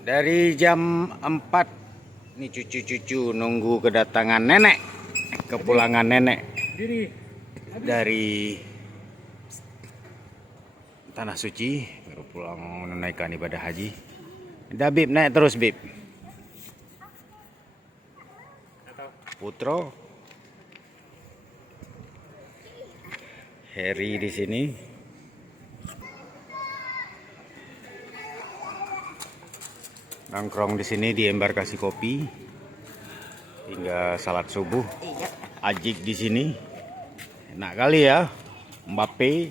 Dari jam 4 nih cucu-cucu nunggu kedatangan nenek, kepulangan nenek dari Tanah Suci, baru pulang menunaikan ibadah haji. Udah Bib, naik terus Bib. Putro, Harry di sini. Nongkrong di sini di embarkasi kopi hingga salat subuh. Ajik di sini. Enak kali ya, Mbappe.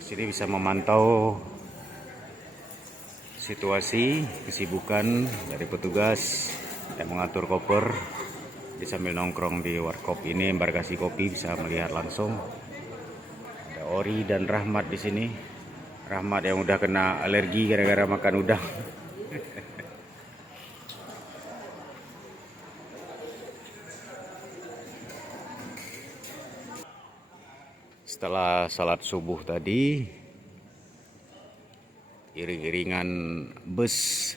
Sini bisa memantau situasi kesibukan dari petugas yang mengatur koper. Bisa sambil nongkrong di warkop ini, embarkasi kopi, bisa melihat langsung. Ada Ori dan Rahmat di sini. Rahmat yang udah kena alergi gara-gara makan udang. Setelah salat subuh tadi, iring-iringan bus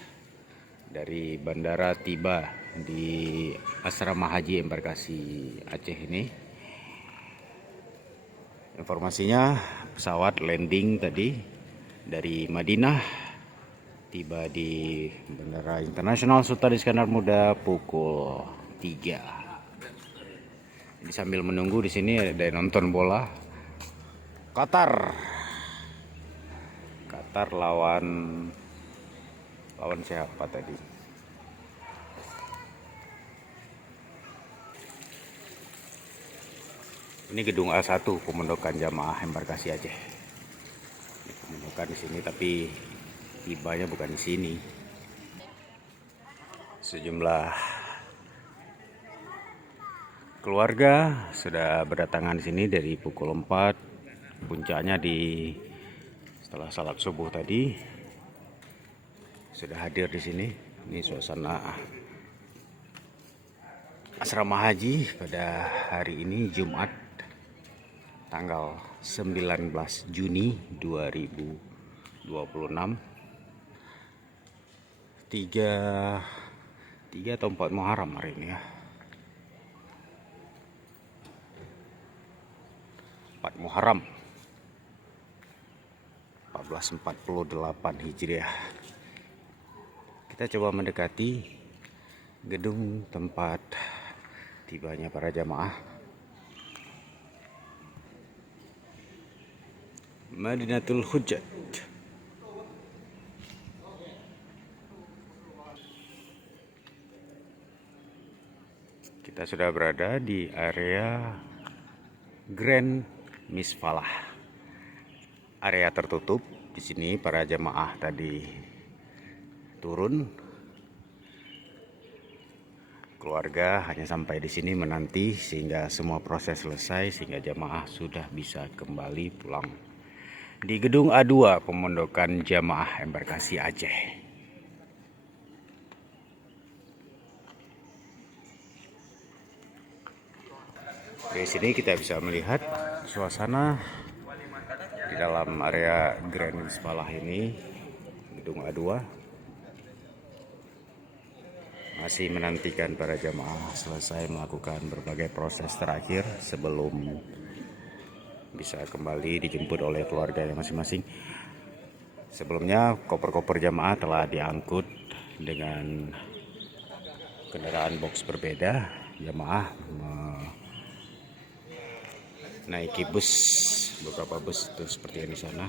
dari bandara tiba di asrama haji embarkasi Aceh ini. Informasinya pesawat landing tadi dari Madinah, tiba di Bandara Internasional Sultan Iskandar Muda pukul 3. Jadi sambil menunggu di sini ada nonton bola. Qatar lawan siapa tadi? Ini gedung A1 pemondokan jamaah embarkasi Aceh. Pemondokan di sini tapi tibanya bukan di sini. Sejumlah keluarga sudah berdatangan di sini dari pukul 4. Puncaknya setelah salat subuh tadi sudah hadir di sini. Ini suasana asrama haji pada hari ini Jumat tanggal 19 Juni 2026. 3 atau 4 Muharram hari ini ya. 4 Muharram 1448 Hijriah. Kita coba mendekati gedung tempat tibanya para jamaah. Madinatul Hujjat. Kita sudah berada di area Grand Misfalah. Area tertutup. Di sini para jamaah tadi turun. Keluarga hanya sampai di sini menanti sehingga semua proses selesai sehingga jamaah sudah bisa kembali pulang. Di gedung A2 pemondokan jamaah embarkasi Aceh. Di sini kita bisa melihat suasana di dalam area Grand Misfalah ini, gedung A2. Masih menantikan para jamaah selesai melakukan berbagai proses terakhir sebelum bisa kembali dijemput oleh keluarga masing-masing. Sebelumnya koper-koper jamaah telah diangkut dengan kendaraan box berbeda. Jamaah naiki bus, beberapa bus itu seperti yang di sana.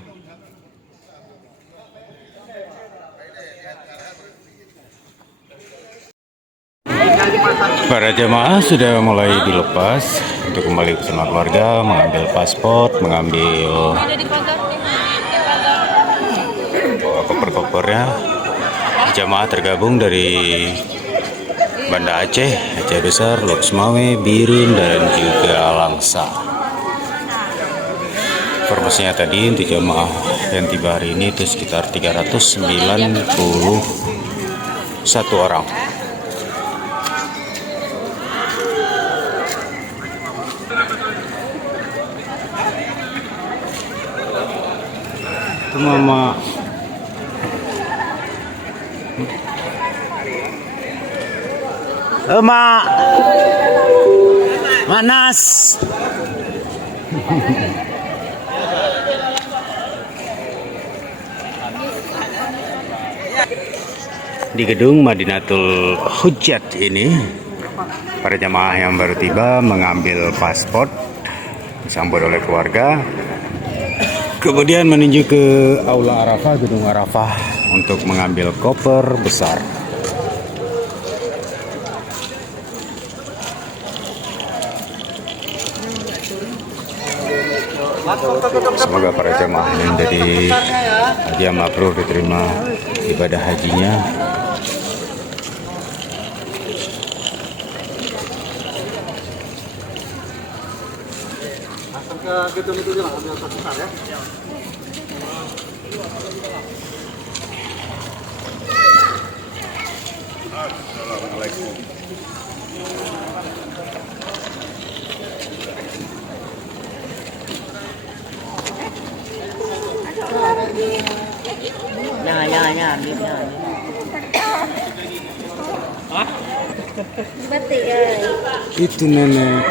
Para jamaah sudah mulai dilepas untuk kembali bersama keluarga, mengambil paspor, mengambil koper-kopernya. Jamaah tergabung dari Banda Aceh, Aceh Besar, Loksmawe, Birin, dan juga Langsa. Informasinya tadi untuk jamaah yang tiba hari ini itu sekitar 391 orang. Mama. Mak. Manas. Di gedung Madinatul Hujjat ini, para jamaah yang baru tiba mengambil paspor disambut oleh keluarga, kemudian menuju ke Aula Arafah, Gedung Arafah untuk mengambil koper besar. Semoga para jamaah yang menjadi haji yang mabrur diterima ibadah hajinya. Jangan. Batik ya. Itu nenek.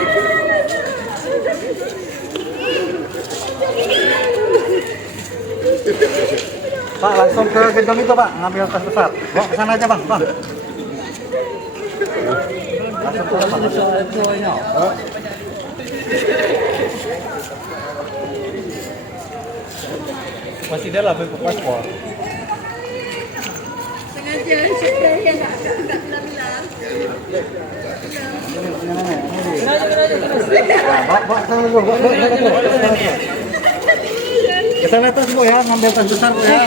Pak, langsung ke gedung itu Pak, ngambil tas besar. Bawa ke sana aja Bang. Langsung ke sana. Masih dalam bentuk paspor. Sengaja saya yang enggak bilang-bilang. Bawa sana dulu, bawa. Ke sana tas Bu ya, ngambil tas besar Bu ya.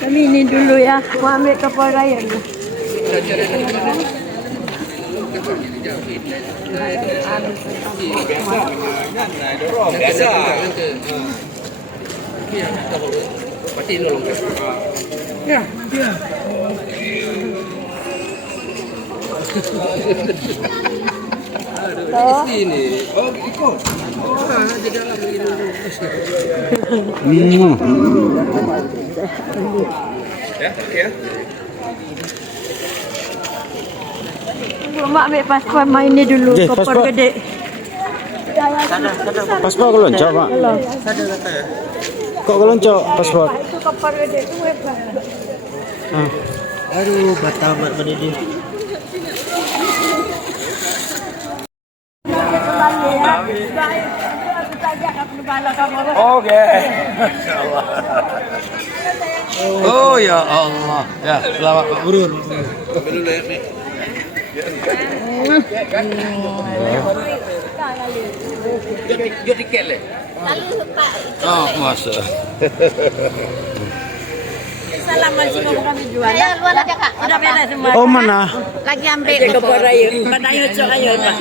Kami ini dulu ya, mau ambil kapal raya dulu. Biasa. Pasti nolong. Ya. Sini. Oh, ikut. Di dalam Ya, ya. Mak ambil paspor main ni dulu, Okey, kapal paspor. gede. Paspor keloncok, Pak. Kok keloncok paspor? Itu kapal gede tu hebat. Aduh, batal buat berdiri. Oke. Oh ya Allah. Ya, selamat Pak Burur. Dulu ya nih. Jadi kele. Oh, masa. Salam masih mau kami jual. Ya, luar aja Kak. Sudah beres semua. Oh, mana? Lagi ambil kapal raya. Padayu cok ayo Pak.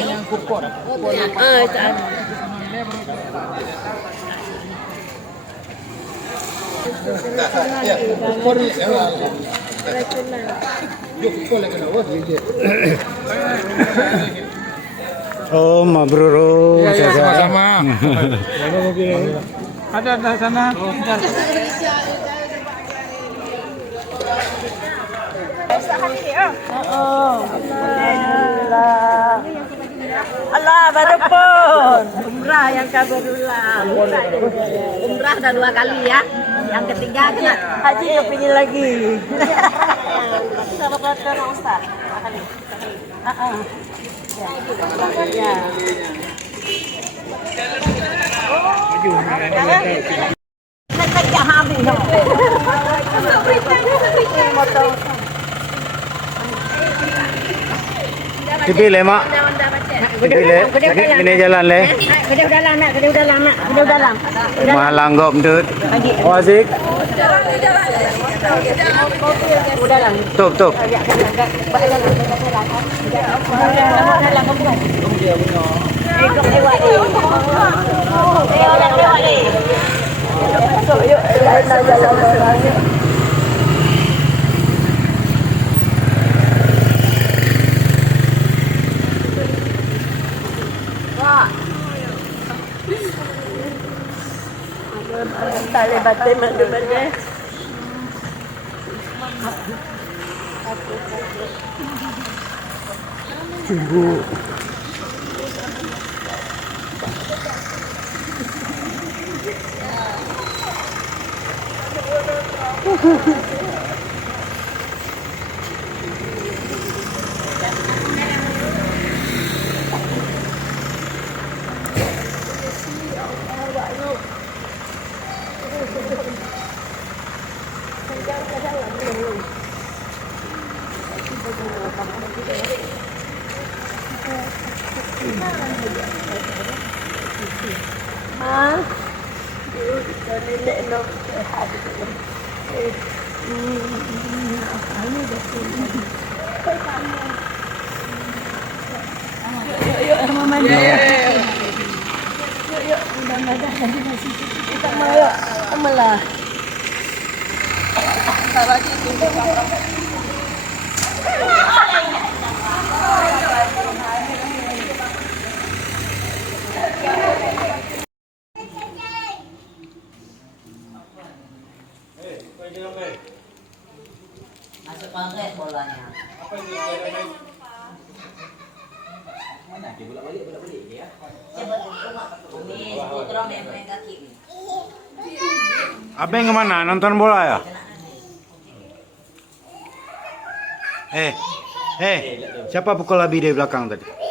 Oh, mabrur. Sama-sama. Ada sana. Allah baru pun umrah yang kabarullah. Umrah dah 2 kali ya. Yang ketiga kena haji kepingin lagi. Sama peraturan Ustaz. Ya. Nak habis dah. Dipilih, Mak. Dipilih. Ini jalan le. Kedai dalam nak, kedai dalam nak, kedai dalam. Malanggop dut. Oh, asik. Dalam. Tup, tup. Ikut lewat ni. Lewat ni. Masuk yuk. Tali batin mana. Sungguh. Hả? Cho nên để nó hạt Masuk pakai bolanya. Abang kemana? Nonton bola ya? Siapa pukul Abi di belakang tadi?